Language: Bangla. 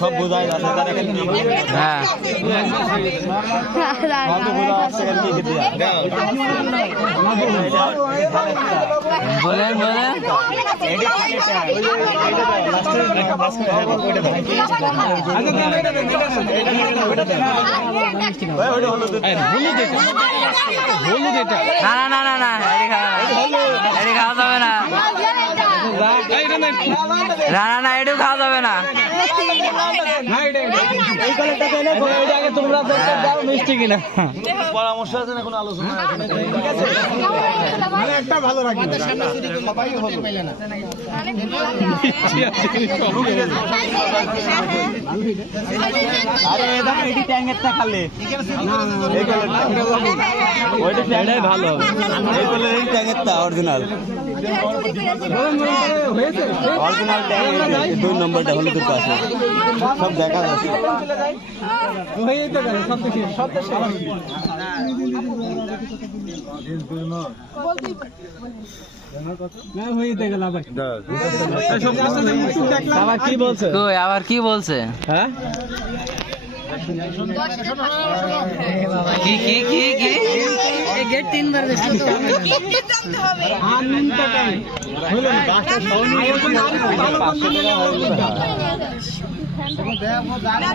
সব বোঝাই যাচ্ছে বলেন বলেন না না না না এটি খাওয়া যাবে না না না না এটু খাওয়া যাবে না তোমরা মিষ্টি কিনা পরামর্শ আছে না কোনো আলোচনা একটা ভালো রাখবে আরে দেখো এটি ট্যাঙ্গেরটা খালে ওইটাই ভালো এই বলে এই ট্যাঙ্গেরটা অরিজিনাল অরিজিনাল ট্যাঙ্ক 2 নম্বরটা হলুদের পাশে সব দেখা যাচ্ছে আবার কি বলছে হ্যাঁ কি কি কি কি গেট 3 বার বেশি হবে